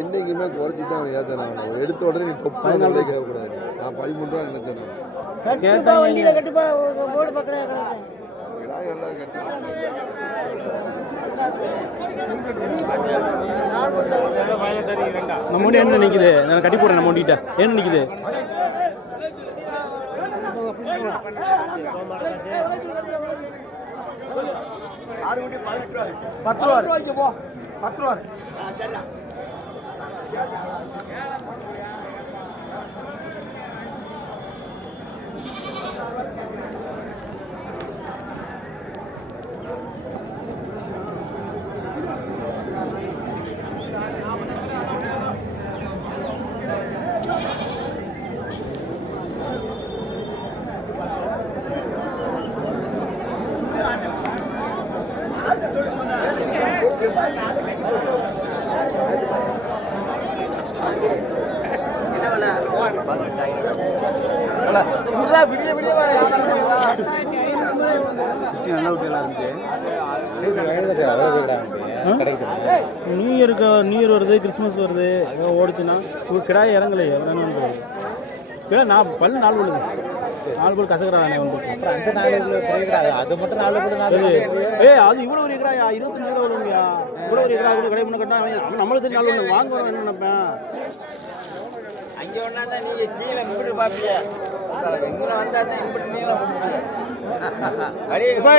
என்னைக்குமே குறைச்சி தான் ஏற்றலாம் எடுத்த உடனே நீ தொப்பா கேட்கக்கூடாது நான் 13 ரூபா நினைச்சிடறேன் வண்டியில் கட்டுப்பா போர்டு பக்கம் நம்ம என்ன நிற்குது நான் கட்டி போடுறேன் நம்ம வண்டிகிட்ட என்ன நிற்குது நியூ இயர் வருது, கிறிஸ்மஸ் வருது, ஓடுச்சுன்னா கிடாய் இறங்கலையே கிடா நான் பல்லு 4 பல்லு 4 பல்லு கசக்கிறானே வந்து அது மட்டும் 4 பல்லு அது இவ்வளோ ஒரு கிடாயா 25 ரூபா வருங்கயா. இவ்வளோ ஒரு கிடா கடை முன்ன கட்டினா நம்மளுக்கு தெரியும் 4 பல்லு வாங்க வரோம் என்ன நினைப்பேன். அங்கே ஒன்றா தான் நீங்கள் கீழே இப்படி பார்ப்பீங்க, இங்கே வந்தால் தான் இப்படி நீளம் அப்படியே இப்படி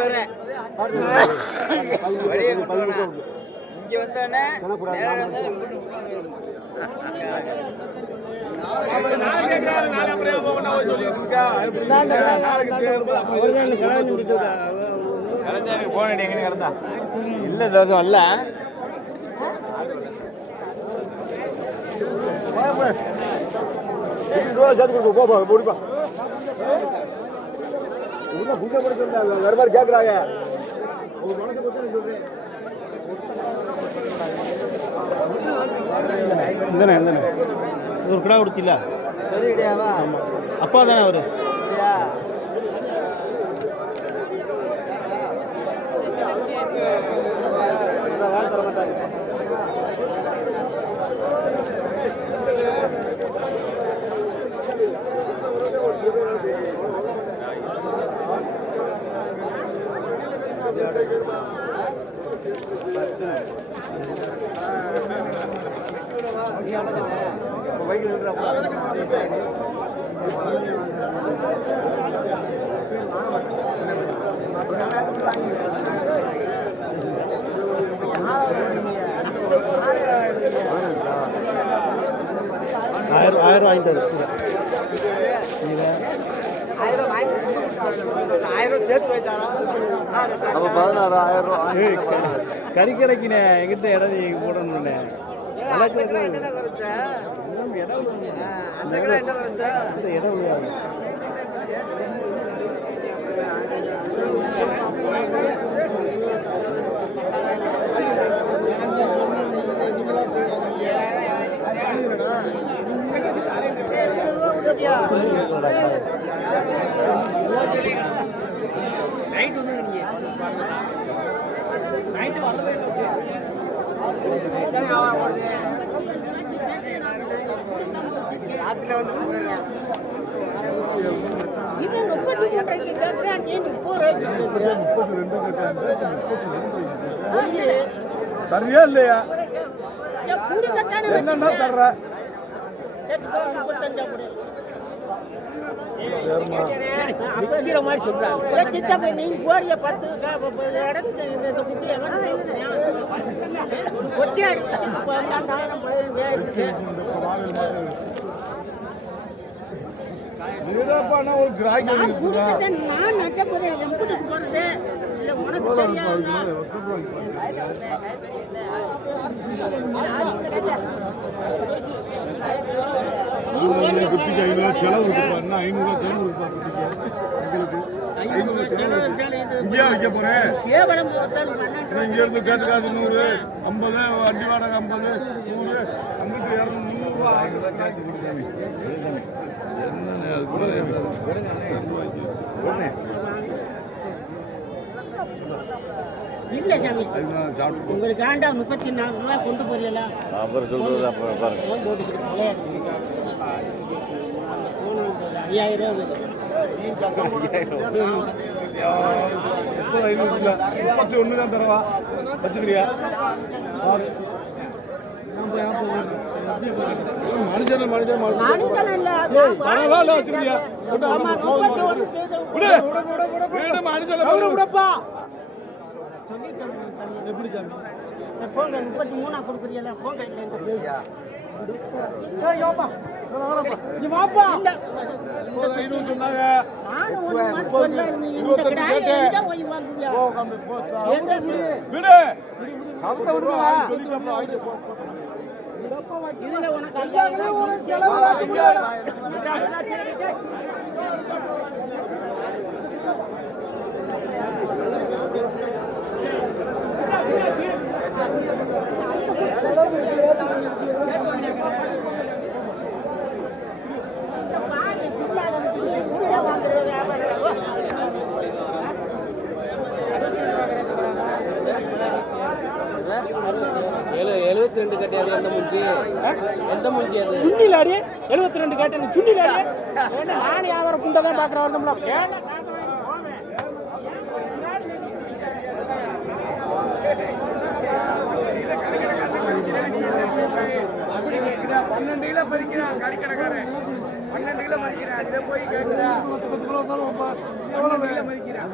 போகிறேன். இங்கே வந்தோடனே போன எங்கே கிடந்தா இல்லை தோசம் அல்ல கேட்கறாங்க ஒரு கிடா கொடுத்தில்ல அப்பா தானே அவரு ஆயிரம் வாங்கிட்டு கறிக்கடைக்குண்ணே எங்கிட்ட இடம் போடணும்ண்ணே இடம் நைட் வந்து நைட்டு வரவே இல்லை. ராத்திரில வந்து இது 33 கேட்கிறேன், நீ 30 தருவியா இல்லையா? என்னன்னா தர்ற நீங்க போறிய 10 இடத்துக்கு இந்த குட்டி கொட்டியாடி நான் நட்ட போறேன் எம்புட்டுக்கு போறது இல்ல உனக்கு தெரியாது. குட்டிக்கு 500 செலவு கொடுப்பாருன்னா 500 இங்கேயா வைக்க போறேன். இங்க இருந்து கேட்டுக்காது 100 50 வண்டி வாடகை 50 100 அங்கிட்டு 200 ரூபா 1000 ரூபாய் சேர்த்து கொடுத்தாங்க. என்னன்னு அது கூட இல்ல சாமி உங்களுக்கு ஆண்டா 34 ரூபாய் கொண்டு போறீங்களா? அப்புறம் சொல்றது அப்புறம் பாருங்க 5000 31 தான் தரவா வச்சுக்கிறியா? மனுஷன் மனுஷன் இல்ல பரவாயில்ல வச்சுக்கிறியா ஆமா, 31 தேதி விடு வீடு மனுஷன் விடப்பா எப்படி சாமி போங்க 33 கொடுக்குறீங்களா போங்க இல்ல சொன்னாங்க நானும் ஒண்ணு மாதிரி சொல்ல நீ இந்த கடாயை எங்க போய் வாங்குவியா விடு இதுல உனக்கு 5000 ஒரு எழுபத்தி கட்டியாது எந்த மூஞ்சி அது சுண்ணிலாடி 72 கேட்டேன் சுண்ணிலாடி நான் வியாபாரம் குண்டை தான் பார்க்குறேன் வரணும்ல பன்னெண்டு கிலோ பறிக்கிறான் கறிக்கடைக்காரன் 12 கிலோ மதிக்கிறான் அதுல போய் கேட்கிறான் 10 கிலோ மதிக்கிறான்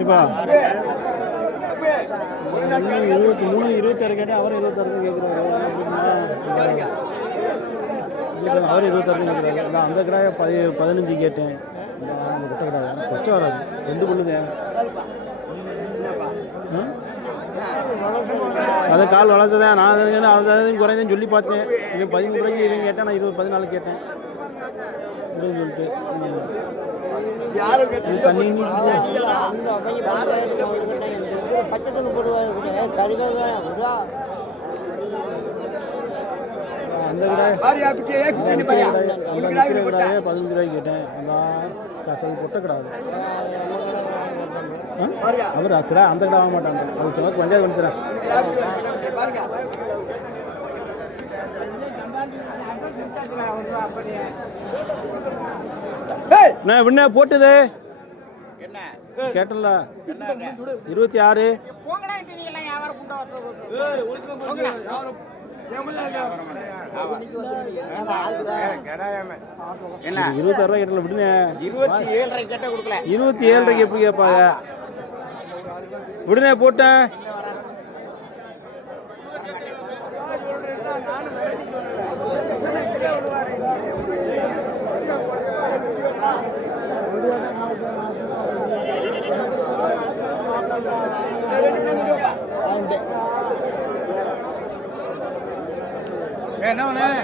இப்போ 23 26 கேட்டேன் அவர் 26 கேட்குறாரு அவர் 26 கேட்குறாரு அந்த கடாயை 15 கேட்டேன் கொட்டை கடாய் கொச்சை வராது 2 பண்ணுங்க அதை கால் வளர்ச்சதேன் நான் அதையும் குறைந்தேன்னு சொல்லி பார்த்தேன் இது 13 ரூபாய்க்கு இதுவும் கேட்டேன் நான் 14 கேட்டேன் அப்படின்னு சொல்லிட்டு இது தண்ணி அந்த கடாயை 15 ரூபாய்க்கு கேட்டேன் அந்த கொட்டை கிடாது அவர் கடை அந்த கடை வாங்க மாட்டாங்க அது சொன்னா பஞ்சாயத்து பண்ணிக்கிறேன் நான் விண்ண போட்டுது கேட்டல 26 26 ரூபாய் கேட்டல விடுங்க 27 ரூபாய்க்கு எப்படி கேட்பாங்க விடுனே போட்டேன்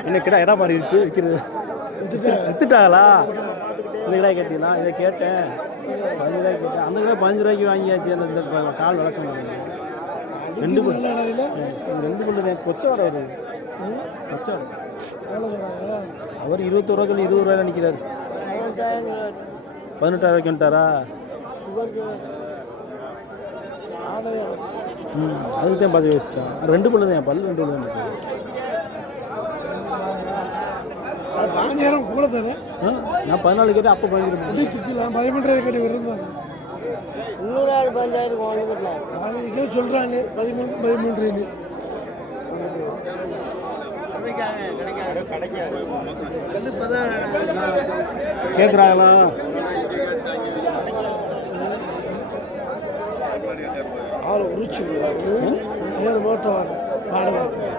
என்ன கிடா இடம் மாறிடுச்சு விற்கிறது வித்துட்டாங்களா இந்த கடாய் கேட்டீங்களா இதை கேட்டேன் 15 ரூபாய்க்கு கேட்டேன் அந்த கடை 15 ரூபாய்க்கு வாங்கியாச்சு அந்த கால் விலை சொன்னாங்க 2 கொண்டு கொச்சை வர வருது கொச்சை அவர் 21 ரூபா சொல்லி 20 ரூபாயில நிற்கிறாரு 18,000 ரூபாய்க்கு வந்துட்டாரா அதுக்கு தான் பார்த்து யோசிச்சேன் 2 பல்லு தான் பல்லு 2 பல்லு தான் 15,000 கூட தானே நான் 14 கேட்டேன் அப்போ 15 கட்டி விடுறாங்க இன்னொரு 15,000 சொல்றாங்க 13 கேட்குறாங்களா ஆள் உரிச்சு மோட்டம்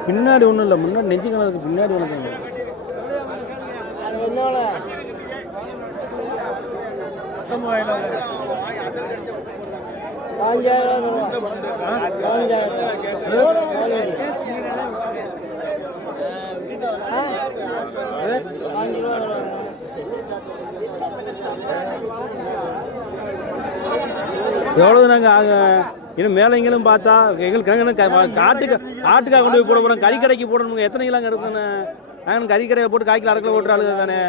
பின்னாடி ஒன்றும் இல்லை முன்னாடி நெஞ்சு கணக்கு பின்னாடி ஒன்று என்னோட எவ்வளவு நாங்கள் இன்னும் மேலே எங்களும் பார்த்தா எங்களுக்கு ஆட்டுக்காக கொண்டு போய் போட போகிறோம் கறி கடைக்கு போடணுங்க எத்தனை கிலோ அங்கே இருக்குன்னு நாங்கள் கறி கடையில் போட்டு காய்க்கில் அரைக்கில் ஓட்டுற ஆளுங்க தானே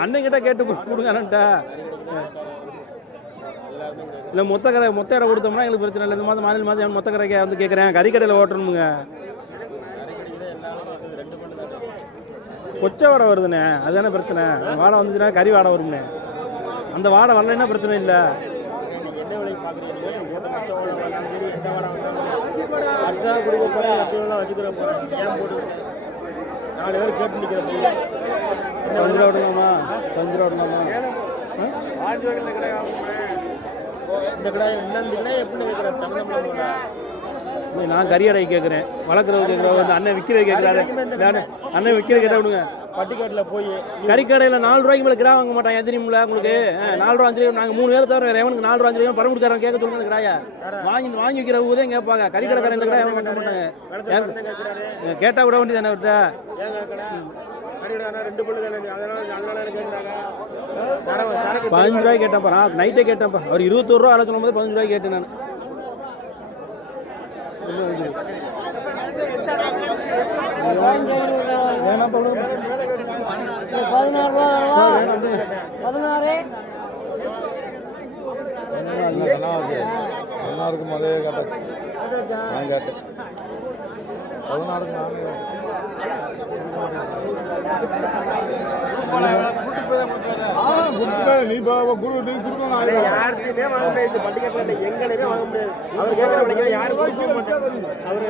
அண்ணன்கிட்ட கேட்டு கொடுங்க அண்ணன்ட்டா இல்லை மொத்த இடம் கொடுத்தோம்னா எங்களுக்கு பிரச்சனை இல்லை இந்த மாதம் மாநில மாதம் மொத்த கடைக்கு வந்து கேட்குறேன் கறி கடையில் ஓட்டணுமுங்க கொச்சை வாடை வருதுண்ணே, அதுதானே பிரச்சனை. வாடை வந்துச்சுன்னா கறி வாடை வரும்ண்ணே. அந்த வாடை வரலைன்னா பிரச்சனை இல்லை. என்ன விலைக்கு பார்க்குறீங்க? எந்த வாடை வந்தாலும் அதுதான் கொடுக்க போகிறேன், எப்படிலாம் வச்சுக்கிற போகிறேன். ஏன் போட்டு 4 பேர் கேட்டு நிற்கிற போய் 5 ரூபா விடலாமா? 5 ரூபா விடலாமா? இந்த கடை இந்த கடை எப்படி வைக்கிற தமிழ்நாடு? நான் கறி கடை கேட்குறேன், வளர்க்குறது கேட்குறேன். அண்ணன் விற்கிறது கேட்குறாரு. அண்ணன் விற்கிறது கேட்டால் விடுங்க. பட்டிக்காட்டில் போய் கறி கடையில் 4 ரூபாய்க்கு மேலே கிடா வாங்க மாட்டான். தெரியுமில்ல உங்களுக்கு? 4 ரூபா 5 ரூபா. நாங்கள் 3 பேர் தவிர எவனுக்கு 4 ரூபா 5 ரூபா பரம் கொடுக்குறாங்க கேட்க சொல்லுங்க. கிடாயா வாங்கி விற்கிற ஊதே கேட்பாங்க. கறி கடைக்காரன் இந்த கடை வாங்க மாட்டாங்க. கேட்டால் விட வேண்டியது தானே விட்டா. கறி கடை 2 பொண்ணு தானே, அதனால கேட்குறாங்க. 15 ரூபாய்க்கு கேட்டேன்ப்பா. நான் நைட்டே கேட்டேன்ப்பா. அவர் 21 ரூபா சொல்லும் போது 15 ரூபாய்க்கு கேட்டேன் நான். எல்லாருக்கும் அதே கேட்டேன், நான் கேட்டேன் 16 நீ யாருக்குமே வாங்க முடியாது. இந்த பட்டிக்காட்டில் எங்கனையுமே வாங்க முடியாது. அவர் கேட்குற விலைக்கு யாரும் கொடுக்க மாட்டாங்க. அவரு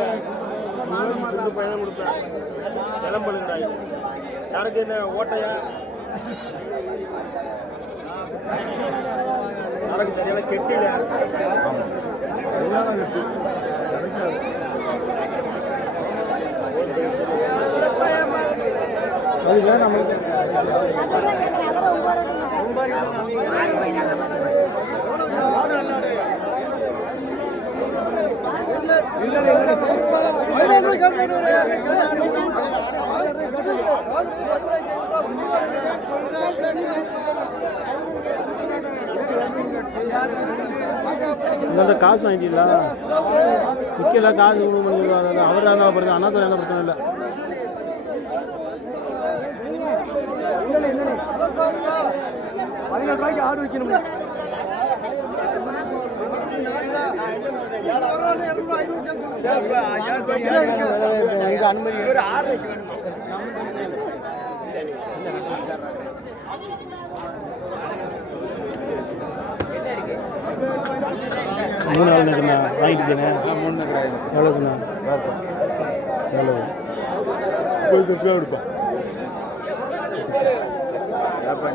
பயணம் கொடுப்பேன் நிலம் பண்ணுறாங்க. யாருக்கு என்ன ஓட்டையா யாருக்கு சரியான கெட்டில அதுக்கு நம்மளுக்கு இந்த காசு வாங்கிட்டீங்களா? விற்கல காசு அவர் தான் பிரச்சனை. அண்ணா என்ன பிரச்சனை இல்லை. ரூபாய்க்கு ஆடு வைக்கணும். அனுமதி ஒரு 6 வைக்க வேண்டும். மூணு நாள் சொன்னா வாங்கிட்டேன். 3 கிடையாது. எவ்வளோ சொன்னா? எவ்வளோ எடுப்பா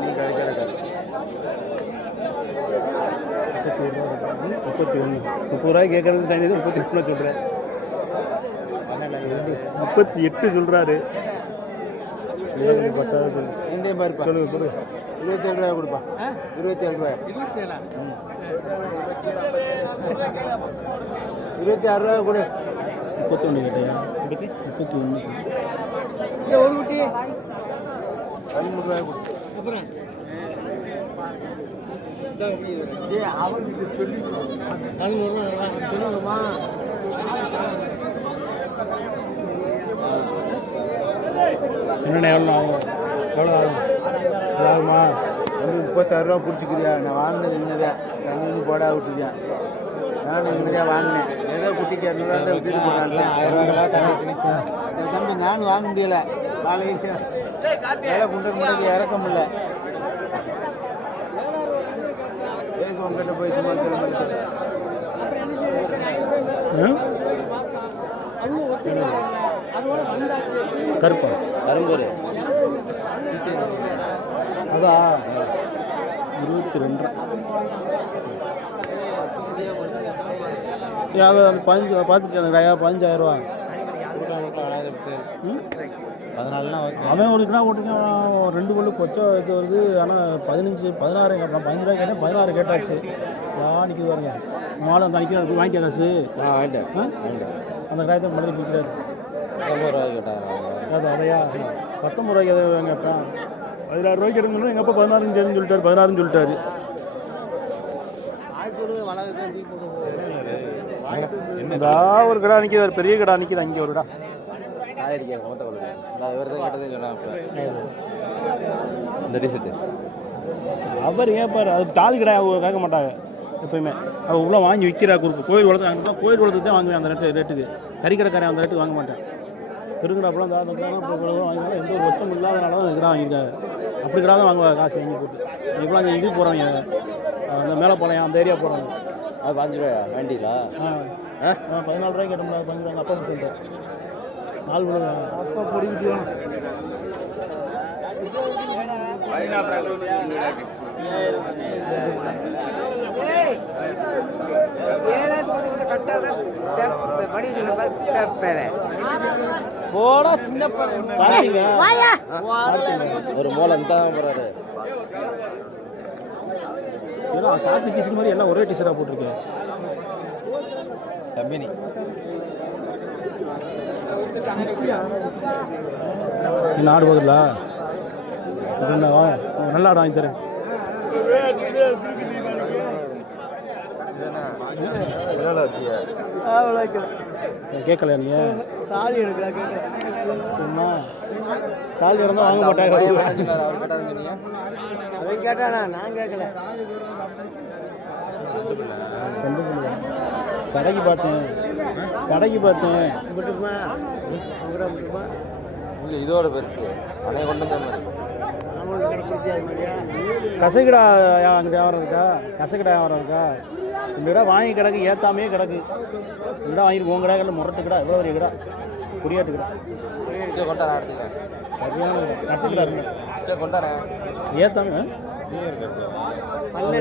நீ கிடைக்கிற 31. 30 ரூபாய் கேட்கறது தனி 38 சொல்கிறேன். 38 சொல்கிறாரு. 10,000 சொல்லுங்க சொல்லு. 27 ரூபாய் கொடுப்பா. 27 ரூபாய். 26 ரூபாய் கொடு. 31 கேட்டையா? 31. ஒரு குட்டி 13 ரூபாய் கொடு. என்னென்ன எவ்வளோ ஆகும்? எவ்வளோ ஆகும்? ஆகுமா? வந்து 36 ரூபா பிடிச்சிக்கிறியா? நான் வாங்கினது இங்கதான் கண்ணு போடா விட்டுருக்கேன். நானும் இங்கதான் வாங்கினேன். ஏதோ குட்டிக்கு 200 ரூபா தான் விட்டுட்டு போனான். தம்பி நானும் வாங்க முடியல. காலைக்கு வேலை கொண்டு முடியாது, இறக்க முடியல. ஏதுக்கு உங்ககிட்ட போய் சும்மா கருப்பா கரும்பூர் அதான் 22. அது 15 பார்த்துட்டு கடையா 15,000 ரூபா. 14 அவன் ஒரு கிடா ஓட்டுக்கான். 2 பல்லு கொச்சை இது வருது. ஆனால் 15 16 கேட்டான். 15 ரூபாய் கேட்டேன். 16 கேட்டாச்சு. நிற்கிது பாருங்க. மாலை அந்த நிற்கிறார். வாங்கிக்க காசு அந்த கடாயத்தை மறுபடியும் விற்கிறாரு. 19 ரூபா கேட்டாங்க. அதையா 19 ரூபாய்க்கு எதை கேட்டான். 16 ரூபாய்க்கு எடுக்கணும். எங்கள் அப்பா 16 சொல்லிட்டாரு. 16 சொல்லிட்டாரு. ஒரு கடை நிற்கிது. பெரிய கடை நிற்கிது. அங்கே ஒரு கடை அவர் ஏப்பாரு. அது தாலி கடை கேட்க மாட்டாங்க எப்பயுமே. அவள் உள்ள வாங்கி விற்கிறா. கோயில் குளத்து அங்கே கோயில் குளத்துக்கு தான் வாங்குவேன். அந்த ரேட்டுக்கு கறி கடைக்காரன் அந்த ரேட்டுக்கு வாங்க மாட்டேன். பெருங்கடாப்பெல்லாம் வாங்கினாலும் எந்த ஒரு பட்சம் இல்லாதனால தான் கிடா வாங்கியிருக்காங்க. அப்படி கிடா தான் வாங்குவாங்க காசு வாங்கி போட்டு. இப்போலாம் அந்த இது போகிறாங்க, அந்த மேலே போகலாம் அந்த ஏரியா போகிறாங்க. அது 5 ரூபாயா வண்டியில? 14 ரூபாய்க்கு கேட்டோம்னா பண்ணிடுவாங்க. அப்பா சொல்லிட்டு நாலு விழுங்க அப்பா பொடிக்கிட்டு வேணும். போடா சின்ன ஒரு மூலம் தான் போறாரு. காற்று டிஷர்ட் மாதிரி எல்லாம் ஒரே டிஷர்ட்டாக போட்டிருக்கேன். கம்பெனி என்ன ஆடு போகுதுல்ல? நல்ல ஆடு வாங்கி தரேன். கேட்கல நீ தாலி எடுக்கல கேட்கல தாலி இருந்தால் வாங்க மாட்டாங்க. அதை கேட்டானா நான் கேட்கல. கடைக்கு பார்த்தேன் விட்டுருமா இல்லை இதோட பெருசு அதே கொண்டு கசைக்கிடா அங்கே வியாபாரம் இருக்கா? கசைக்கிடா வியாபாரம் இருக்கா? இந்த இடம் வாங்கி கிடக்கு, ஏத்தாமே கிடக்கு. இந்த இடம் வாங்கிட்டு உங்க கடை முரட்டு கடை எவ்வளோ பெரிய கடை, குடியாட்டு கடை கொண்டாட எடுத்துக்க சரியான கசைக்கிடா இருக்கு. கொண்டாட ஏத்தாங்க நல்ல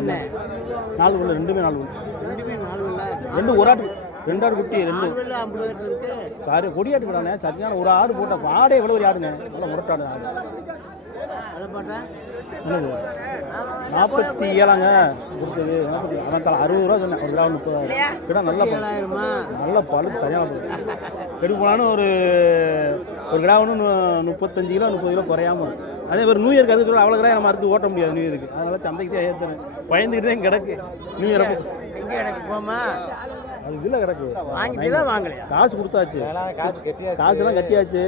4 புள்ள, ரெண்டுமே 4 புள்ள, ரெண்டுமே 4 இல்லை. ரெண்டு ஒரு ஆடு, 2 ஆடு குட்டி, 2 50 இருக்கு. சாரி கொடியாட்டு கடானே. சரியான ஒரு ஆடு போட்ட ஆடே எவ்வளோ ஒரு ஆடுங்க, நல்லா முரட்டாடு ஆடு. அதை போட்டேன் 47ங்க கொடுத்தது. 60 ரூபா சொன்னேன். ஒரு கிலோ 30 கிடா நல்ல நல்ல பழுப்பு சரியான பழு கெடு போனாலும் ஒரு கிலோ ஒன்று 35 கிலோ 30 கிலோ குறையாம. அதே ஒரு நியூ இயருக்கு அதுக்கு அவ்வளோ கிடா நம்ம அறுத்து ஓட்ட முடியாது நியூ இயருக்கு. அதனால சந்தைக்கு தான் ஏற்றுறேன். பயந்துக்கிட்டு தான் கிடக்கு நியூ இயர் அப்போ. எங்கே எனக்கு போமா அது இதில் கிடக்கு. வாங்கிட்டு வாங்கலையா? காசு கொடுத்தாச்சு, காசுலாம் கட்டியாச்சு.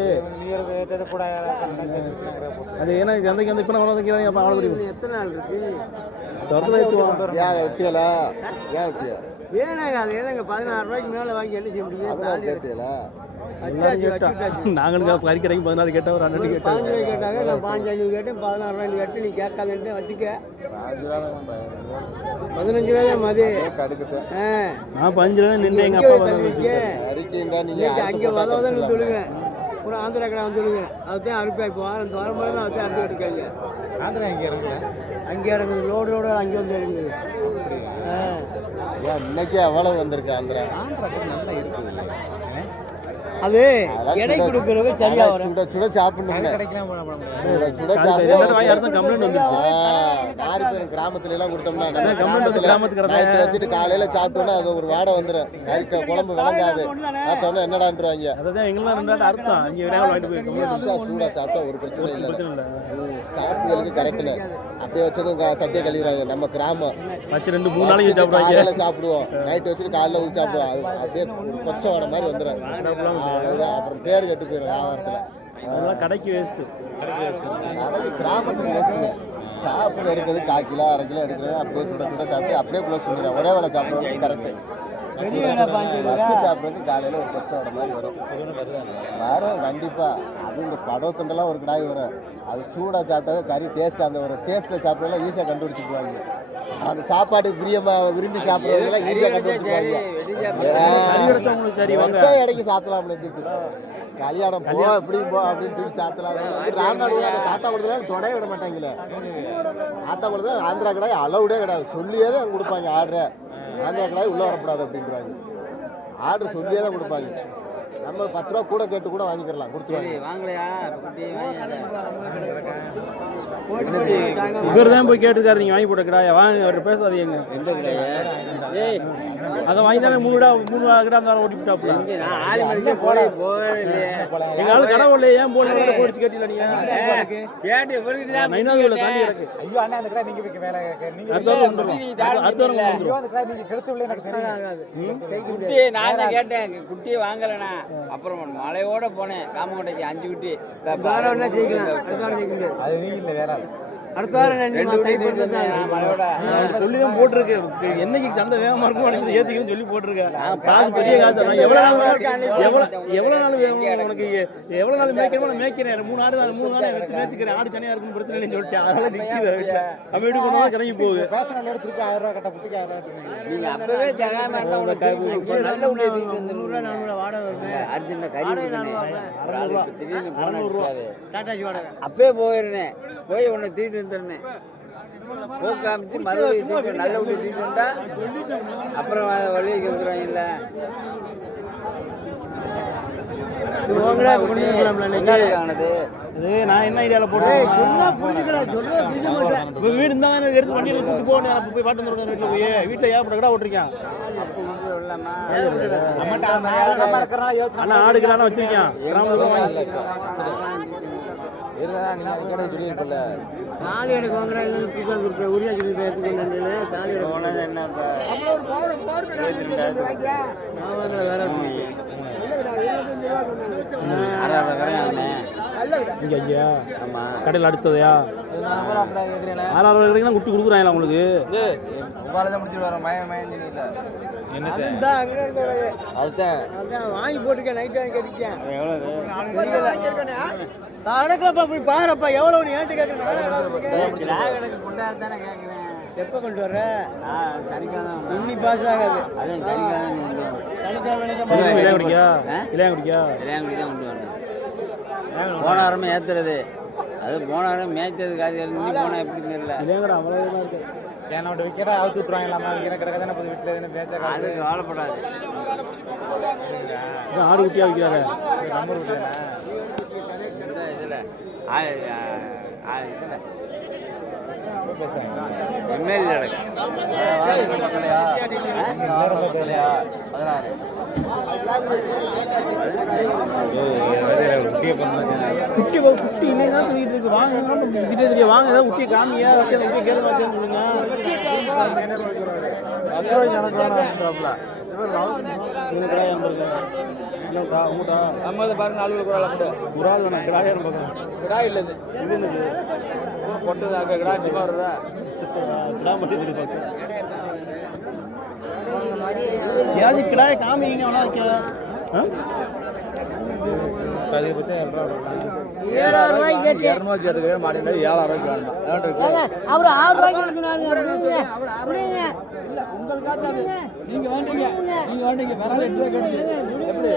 அது ஏன்னா சந்தைக்கு வந்து இப்போ நான் வளர்ந்துக்கிறேன். அப்போ அவ்வளோ பெரிய எத்தனை நாள் இருக்கு? ஏனாங்க அது ஏனாங்க 16 ரூபாய்க்கு மேலே வாங்கி என்ன செய்ய முடியும்? நாங்களும் கறி கடைக்கு 14 கேட்டா ஒரு 12 கேட்டா 15 ரூபாய் கேட்டாங்க. நான் 5 கேட்டேன், 16 ரூபாய் கேட்டு நீ கேட்காதன்ட்டு வச்சுக்க. 15 ரூபாய் மதி நான் 5 ரூபாய் நின்று எங்கள் அப்பா அங்கே வதவதன்னு சொல்லுங்க. ஒரு ஆந்திரா கடை வந்து சொல்லுங்க. அதுதான் அனுப்பி போவான். அந்த வரும்போது நான் அதுதான் அனுப்பி எடுக்காங்க. ஆந்திரா எங்கே இறங்குல? அங்கே இறங்குது, லோடு அங்கே வந்து இறங்குது. இன்னைக்கு அவ்வளவு வந்திருக்கு ஆந்திரா. நல்லா இருக்குது அது எடை கொடுக்கறது சரியா வரும். சுட சுட சாப்பிடணும். கிடைக்கலாம் கம்ப்ளைண்ட் வந்துருச்சு. 6 பேர் கிராமத்துல எல்லாம் கொடுத்தோம்னா நைட்டு வச்சுட்டு காலையில சாப்பிட்டோம்னா அது ஒரு வாடை வந்துடும். கறிக்க குழம்பு விளங்காது. பார்த்தோன்னா என்னடான்றாங்க. அதான் எங்கெல்லாம் 2 நாள் அர்த்தம். அங்கே வேலை வாங்கிட்டு போய் சூடா சாப்பிட்டா ஒரு பிரச்சனை இல்லை. ஸ்டாஃப்களுக்கு கரெக்டுங்க. அப்படியே வச்சதும் சட்டியை கழுவிடுறாங்க. நம்ம கிராமம் வச்சு 2-3 நாளைக்கு சாப்பிடுவாங்க. காலையில சாப்பிடுவோம், நைட்டு வச்சுட்டு காலையில ஊற்றி சாப்பிடுவோம். அது அப்படியே கொச்சை வாடை மாதிரி வந்துடும். அப்புறம் பேர் கெட்டு போயிடும் வியாபாரத்தில். அதெல்லாம் கடைக்கு வேஸ்ட்டு. கடைக்கு கிராமத்துக்கு வேஸ்ட்டுங்க. ஸ்டாஃப் இருக்கிறது 1/4 கிலோ 1/2 கிலோ எடுக்கிறேன். அப்படியே சுட சுட சாப்பிட்டு அப்படியே க்ளோஸ் பண்ணிடுறேன். ஒரே வேலை சாப்பிடுவோம். கரெக்டு வச்சு சாப்பிட்றது காலையில் ஒரு கொச்சை வாடை மாதிரி வரும். வரும் கண்டிப்பாக. அது இந்த படத்துண்டெல்லாம் ஒரு கிடாய் வரும். அது சூடாக சாப்பிட்டாவே கறி டேஸ்ட்டாக அந்த ஒரு டேஸ்ட்டில் சாப்பிட்றதுலாம் ஈஸியாக கண்டுபிடிச்சிக்குவாங்க. அந்த சாப்பாட்டுக்கு பிரியமாக விரும்பி சாப்பிட்றதுலாம் ஈஸியாக கண்டுபிடிச்சிக்குவாங்க. இடைக்கு சாத்தலாம். கல்யாணம் போ எப்படி போ அப்படின்னு சாத்தலாம். ராம்நாடு சாத்தா கொடுத்தா தொடைய விட மாட்டாங்களே. சாத்தா கொடுத்தா ஆந்திரா கடாய் அளவுடே கிடையாது. சொல்லியே தான் கொடுப்பாங்க. ஆர்டர் ஆந்திரா கடாய் உள்ளே வரக்கூடாது அப்படின்றாங்க. ஆர்டர் சொல்லியே தான் கொடுப்பாங்க. நம்ம 10 ரூபா கூட கேட்டு கூட வாங்கிக்கலாம். கொடுத்துருவாங்க. இவர் தான் போய் கேட்டுருக்காரு. நீங்கள் வாங்கி போட்ட கிடாயா வாங்க, அவர் பேசாதீங்க. எந்த கிடையாது அதை வாங்கி தானே 3 கிடா அந்த ஓட்டி விட்டாப்புல. எங்க ஆளு கடை உள்ள ஏன் போல போயிடுச்சு கேட்டீங்களா நீங்க? நைனாவில் தாண்டி கிடக்கு. ஐயோ அண்ணா அந்த கடை நீங்க போய் வேலை அடுத்த வாரம் வந்துடும். அந்த கடை நீங்க கெடுத்து எனக்கு குட்டி நான் தான் கேட்டேன். குட்டியை வாங்கலண்ணா. அப்புறம் மலையோட போனேன் காமகோட்டைக்கு 5 குட்டி. அது நீங்க இல்ல வேற அடுத்த வாரம் சொல்லி தான் போட்டிருக்கு. என்னைக்கு சந்தை வேகமா இருக்கும் உனக்கு ஏத்திக்கணும்னு சொல்லி போட்டிருக்கேன். காசு பெரிய காசு. நான் எவ்வளவு நாள் வேணும் உனக்கு? எவ்வளவு நாள் மேய்க்கணுமோ நான் மேய்க்கிறேன். 3 நாள் எடுத்து மேய்ச்சிக்கிறேன். ஆடு சனியா இருக்குன்னு பிரச்சனை இல்லைன்னு சொல்லிட்டு அதனால நிக்குது. நம்ம வீடு கொண்டு வந்து கிளம்பி போகுது. திருப்பி 1000 ரூபா கட்ட புட்டிக்கு 1000 ரூபா நீங்க அப்பவே ஜகாம இருந்தா உனக்கு நல்ல உடைய தூக்கிட்டு வந்து 400 வாடகை வருது. அர்ஜென்ட்டா கறி விட்டுனே. ஒரு ஆளு இப்ப திடீர்னு போன அடிக்காது. டாட்டாஜி வாடகை அப்பவே போயிருந்தேன். போய் உன்னை தூக்கிட்டு வந்துருந்தேன். போக்கு காமிச்சு மறுபடியும் தூக்கிட்டு நல்ல உடைய தூக்கிட்டு வந்தா அப்புறம் வழிக்கு வந்துடுவாங்கல்ல. நான் என்ன ஐடியால போடுறேன்? வீடு இருந்தா எடுத்து வண்டியில கூட்டு போகணும். போய் பாட்டு வந்துடுறேன். வீட்டுல போய் வீட்டுல ஏன் கடை ஓட்டிருக்கேன். அண்ணா ஆடுகளான வச்சிருக்கேன். தாலி எடுக்க வாங்குறா உரியா சொல்லி எடுத்துக்கொண்டு தாலி எடுக்க போனது என்ன வேற கடையில் அடுத்ததையா 6,000 குட்டி கொடுக்குறாங்களா உங்களுக்கு? வாங்கி போட்டுருக்கேன். நைட் வாங்கி கட்டிக்கேன். நடக்கப்பா போய் பாருப்பா எவ்வளவு நீ ஏன்ட்டு கேட்கறேன். எப்ப கொண்டு வர்ற? இன்னி பாஸ் ஆகாது. போனாரமே ஏத்துறது அது போனாரம் மேய்ச்சது காது போனா எப்படி தெரியல. என்னோட விக்கெட்டா அவுத்து விட்டுருவாங்களாமா? விக்கிற கிடக்க தானே போய் வீட்டில் எதுனா பேச்சா அது கவலைப்படாது. ஆடு குட்டியா வைக்கிறாரு. நம்பர் விட்டுதானே இதுல எம்எல்ஏ குட்டி இன்னைக்கு சொல்லிட்டு இருக்கு. வாங்க தெரியும். வாங்க ஏதாவது குட்டியை காமியா வச்சு கேள்வி வச்சேன்னு சொல்லுங்க. பாருங்க நாலு குரால் வேணா கிடாயம் பார்க்கலாம். கிடா இல்லது இது என்னது? பொட்டுதாக்க கிடா சும்மா வருதா? கிடா மட்டும் தெரியும். ஏதாவது கிடாய காமிங்க வேணா வச்சு. அதிகபட்சம் 7,000 ரூபாய்க்கு கேட்டு 200 எடுக்க மாட்டேன். 7,000 ரூபாய்க்கு வேணும். அவரு 6 ரூபாய்க்கு எடுக்கிறாங்க. நீங்க வேண்டீங்க. வேற 8 ரூபாய் கேட்டு எப்படி